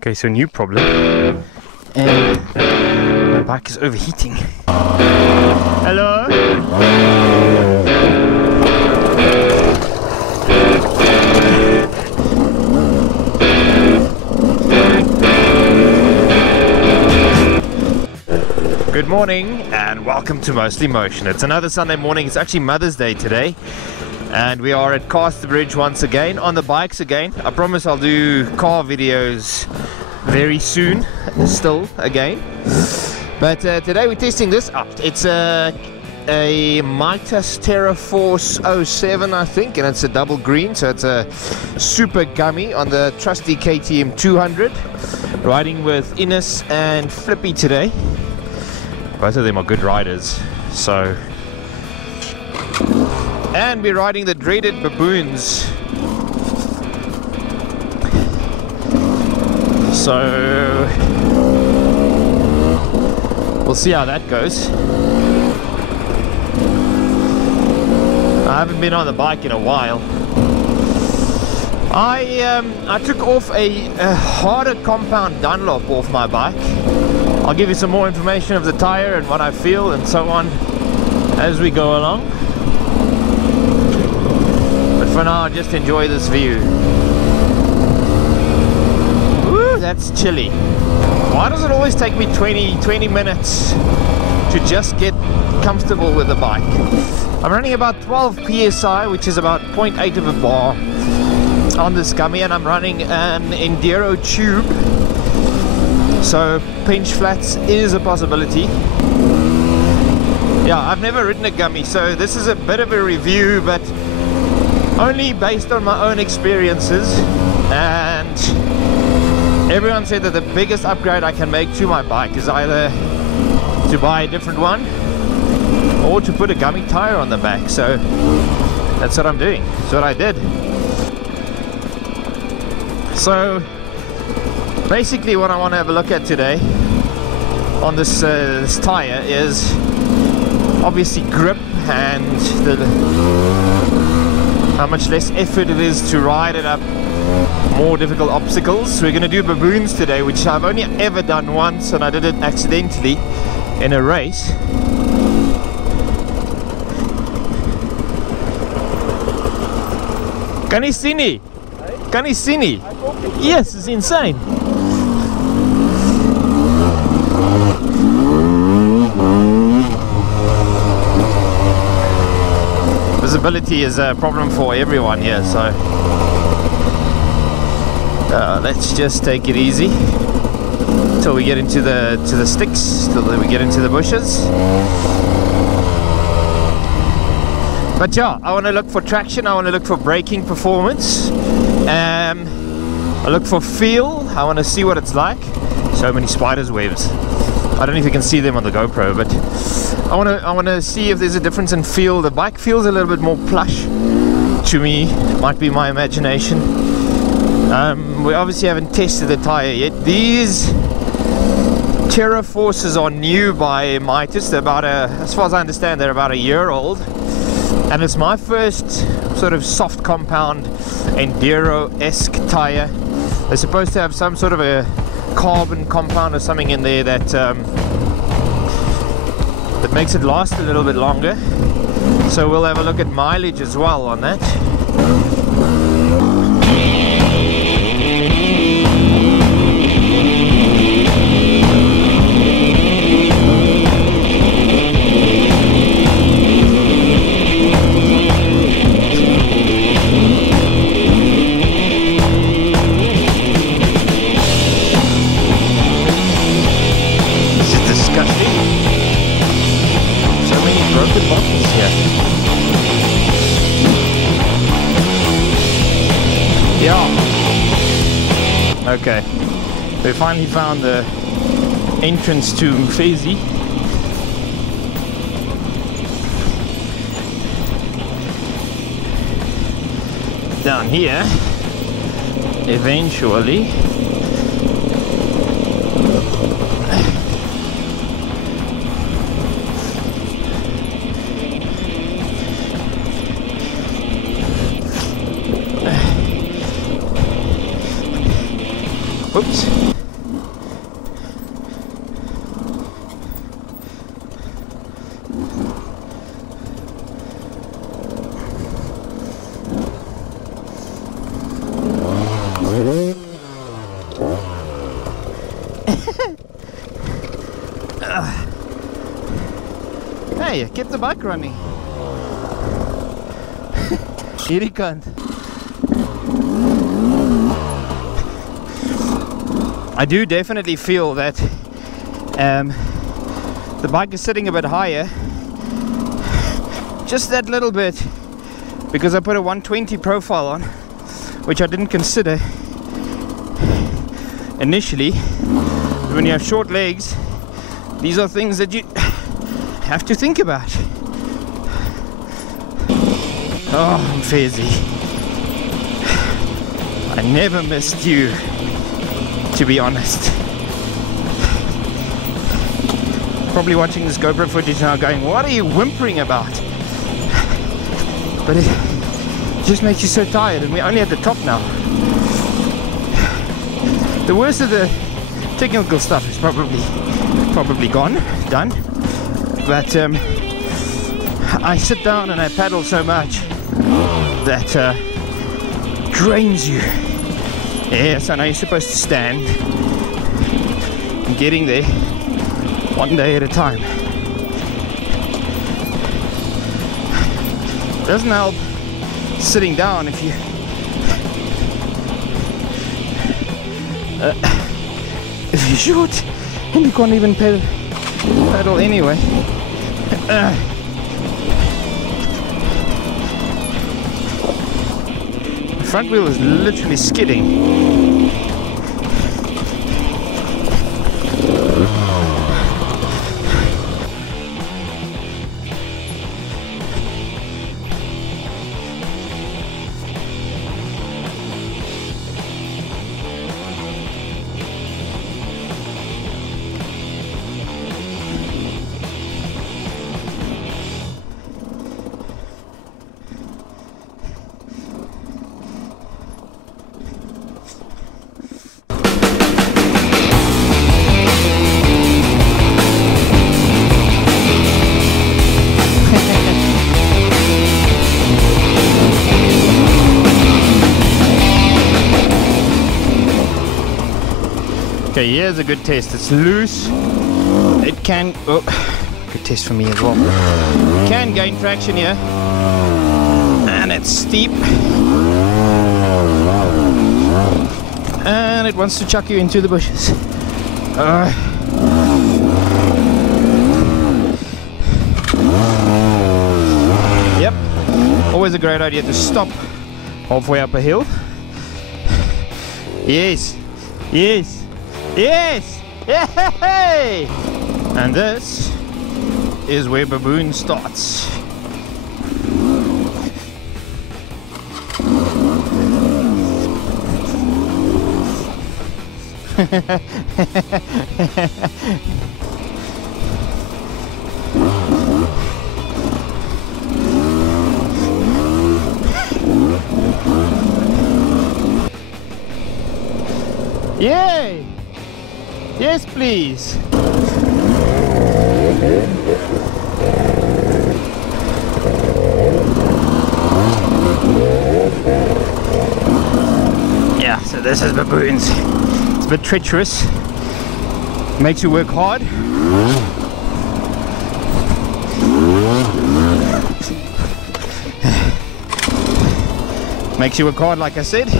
Okay, so new problem. And my bike is overheating. Hello? Good morning and welcome to Mostly Motion. It's another Sunday morning. It's actually Mother's Day today. And we are at Casterbridge once again, on the bikes again. I promise I'll do car videos very soon, still again. But today we're testing this out. It's a Mitas Terra Force 07, I think, and it's a double green, so it's a super gummy on the trusty KTM 200. Riding with Ines and Flippy today. Both of them are good riders, so... And we're riding the dreaded baboons. So we'll see how that goes. I haven't been on the bike in a while. I took off a harder compound Dunlop off my bike. I'll give you some more information of the tire and what I feel and so on as we go along. For now, just enjoy this view. Woo, that's chilly. Why does it always take me 20 minutes to just get comfortable with the bike? I'm running about 12 psi, which is about 0.8 of a bar on this gummy, and I'm running an Enduro tube, so pinch flats is a possibility. Yeah, I've never ridden a gummy, so this is a bit of a review, but only based on my own experiences. And everyone said that the biggest upgrade I can make to my bike is either to buy a different one or to put a gummy tire on the back. So that's what I'm doing. That's what I did. So basically what I want to have a look at today on this tire is obviously grip and how much less effort it is to ride it up more difficult obstacles. We're going to do baboons today, which I've only ever done once, and I did it accidentally in a race. Kan jy sien nie? Kan jy sien nie? Yes, it's insane. Visibility is a problem for everyone here, so let's just take it easy till we get into the sticks, till we get into the bushes. But yeah, I want to look for traction, I want to look for braking performance, I look for feel, I want to see what it's like. So many spiders webs. I don't know if you can see them on the GoPro, but I want to see if there's a difference in feel. The bike feels a little bit more plush to me. It might be my imagination. We obviously haven't tested the tire yet. These Terra Forces are new by Mitas. They're about as far as I understand, they're about a year old. And it's my first sort of soft compound Enduro-esque tire. They're supposed to have some sort of a carbon compound or something in there that that makes it last a little bit longer. So we'll have a look at mileage as well on that. Okay, we finally found the entrance to Mfezi. Down here, eventually. Oops. waves. Hey, keep the bike running. Here he comes. I do definitely feel that the bike is sitting a bit higher, just that little bit, because I put a 120 profile on, which I didn't consider initially. When you have short legs, these are things that you have to think about. Oh, I'm Fezzy. I never missed you, to be honest. Probably watching this GoPro footage now going, what are you whimpering about? But it just makes you so tired, and we're only at the top now. The worst of the technical stuff is probably done. But I sit down and I paddle so much that drains you. Yes, I know you're supposed to stand. I'm getting there one day at a time. Doesn't help sitting down if you if you're short and you can't even pedal anyway. The front wheel is literally skidding. Okay, here's a good test. It's loose. It can, oh, good test for me as well. It can gain traction here, and it's steep, and it wants to chuck you into the bushes. Yep, always a great idea to stop halfway up a hill. Yes, yes. Yes! Yay! And this is where Baboon starts. Yay! Yes, please. Yeah, so this is Baboons. It's a bit treacherous. Makes you work hard. Makes you work hard, like I said.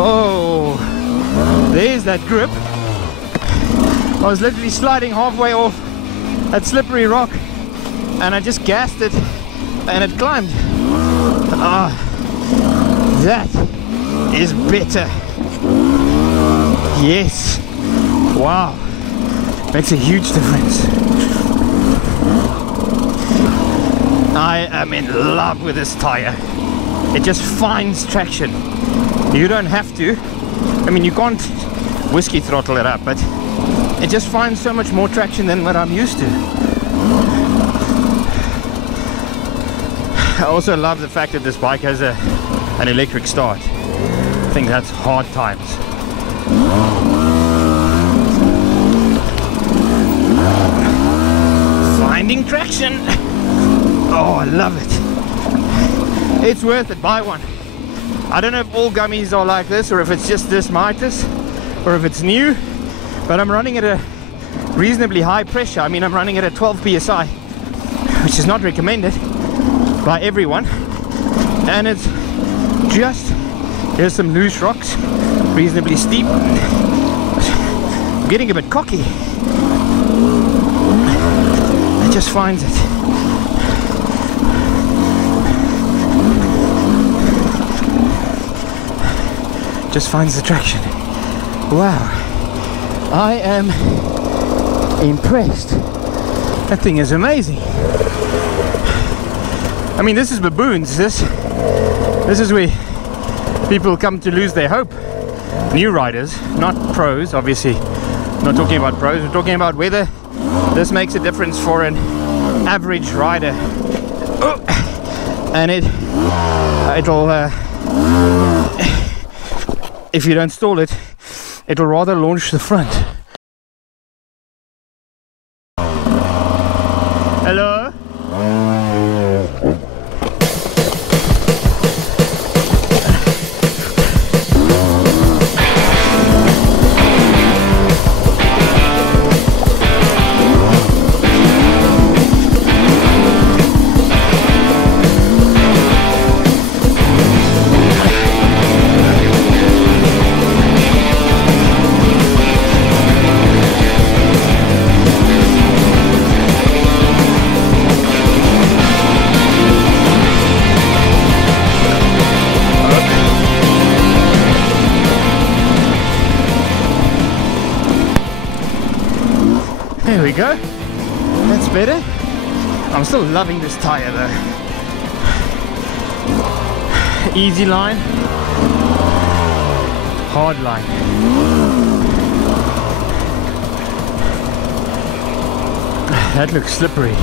Oh, there's that grip. I was literally sliding halfway off that slippery rock and I just gassed it and it climbed. Ah, that is better. Yes. Wow. Makes a huge difference. I am in love with this tire. It just finds traction. You don't have to. I mean, you can't whiskey throttle it up, but it just finds so much more traction than what I'm used to. I also love the fact that this bike has an electric start. I think that's hard times. Finding traction. Oh, I love it. It's worth it. Buy one. I don't know if all gummies are like this, or if it's just this Mitas, or if it's new, but I'm running at a reasonably high pressure. I mean, I'm running it at 12 psi, which is not recommended by everyone. And it's just, here's some loose rocks, reasonably steep. I'm getting a bit cocky. It just finds it. Just finds the traction. Wow, I am impressed. That thing is amazing. I mean, this is baboons. This is where people come to lose their hope. New riders, not pros, obviously. I'm not talking about pros. We're talking about whether this makes a difference for an average rider. Oh. And it'll if you don't stall it, it'll rather launch the front. Hello? There we go. That's better. I'm still loving this tire though. Easy line, hard line. That looks slippery.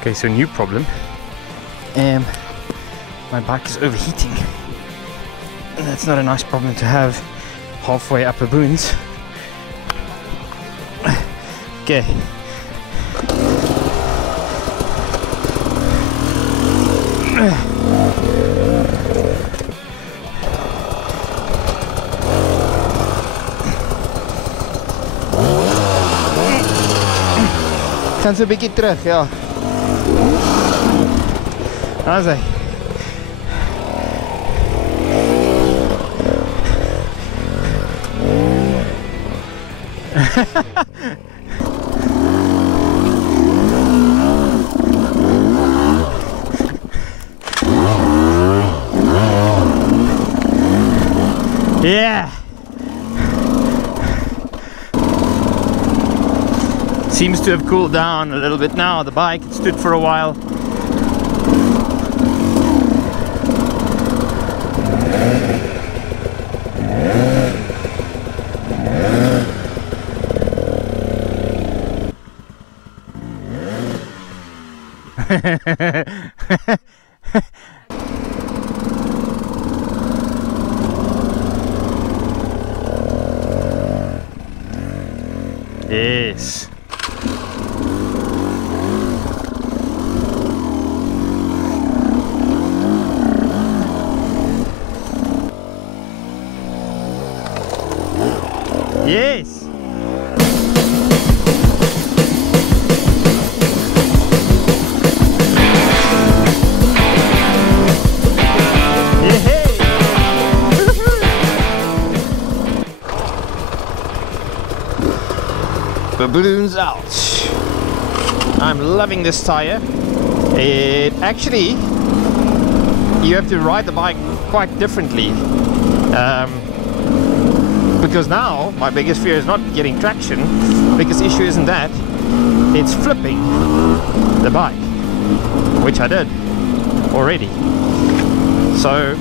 Okay, so new problem. My bike is overheating. And that's not a nice problem to have halfway up baboons. Okay. Kan so 'n bietjie terug, ja. Daar's hy. Yeah. Seems to have cooled down a little bit now. The bike stood for a while. Yes. Yes. Baboons out. I'm loving this tire. It actually, you have to ride the bike quite differently. Because now my biggest fear is not getting traction. The biggest issue isn't that, it's flipping the bike, which I did already. So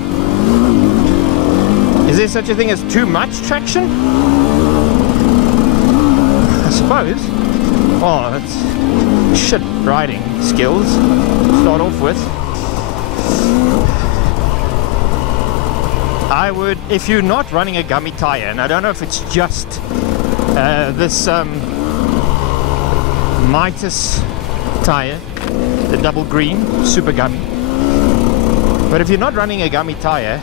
is there such a thing as too much traction? I suppose. Oh, that's shit riding skills to start off with. I would, if you're not running a gummy tire, and I don't know if it's just this Mitas tire, the double green, super gummy. But if you're not running a gummy tire,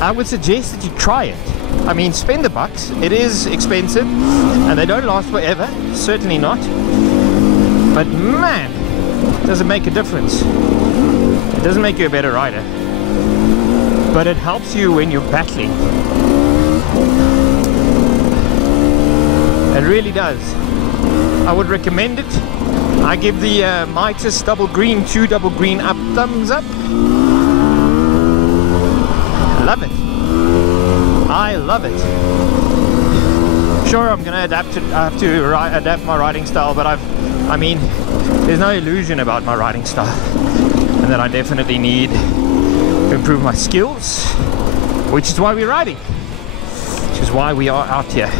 I would suggest that you try it. I mean, spend the bucks. It is expensive, and they don't last forever. Certainly not. But man, does it make a difference. It doesn't make you a better rider, but it helps you when you're battling. It really does. I would recommend it. I give the Mitas double green, 2 double green up, thumbs up. Love it. I love it. Sure, I'm gonna adapt to. I have to adapt my riding style, but I mean, there's no illusion about my riding style, and that I definitely need to improve my skills, which is why we're riding, which is why we are out here.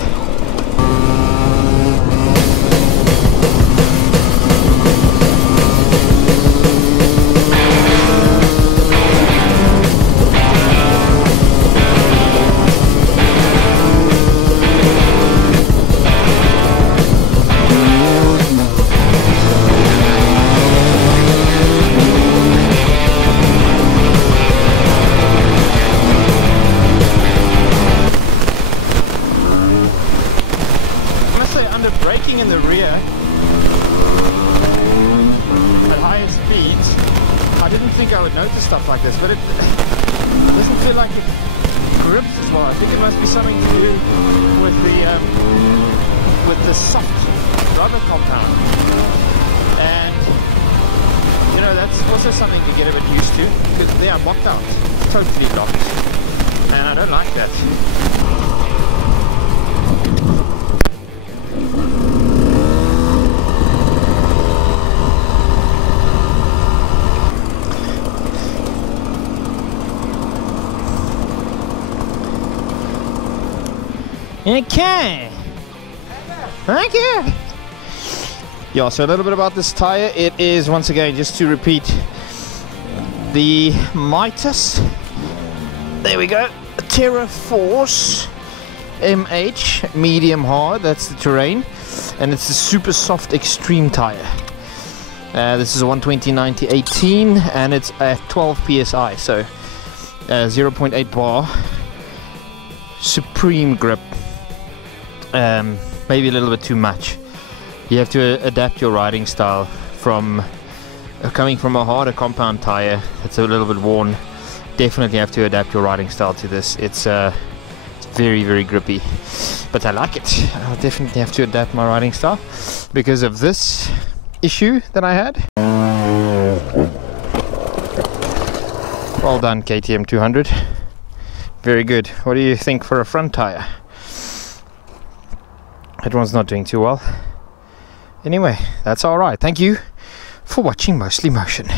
Braking in the rear at higher speeds, I didn't think I would notice stuff like this, but it doesn't feel like it grips as well. I think it must be something to do with the soft rubber compound, and you know, that's also something to get a bit used to, because they are blocked out, totally blocked, and I don't like that. Okay. Thank you. Yeah, so a little bit about this tire. It is, once again, just to repeat, the Mitas, there we go, Terra Force MH, medium hard, that's the terrain, and it's the super soft extreme tire. This is a 120/90/18, and it's at 12 psi, so 0.8 bar, supreme grip. Maybe a little bit too much. You have to adapt your riding style from coming from a harder compound tire that's a little bit worn. Definitely have to adapt your riding style to this. It's very, very grippy, but I like it. I'll definitely have to adapt my riding style because of this issue that I had. Well done, KTM 200. Very good. What do you think for a front tire? That one's not doing too well. Anyway, that's alright. Thank you for watching Mostly Motion.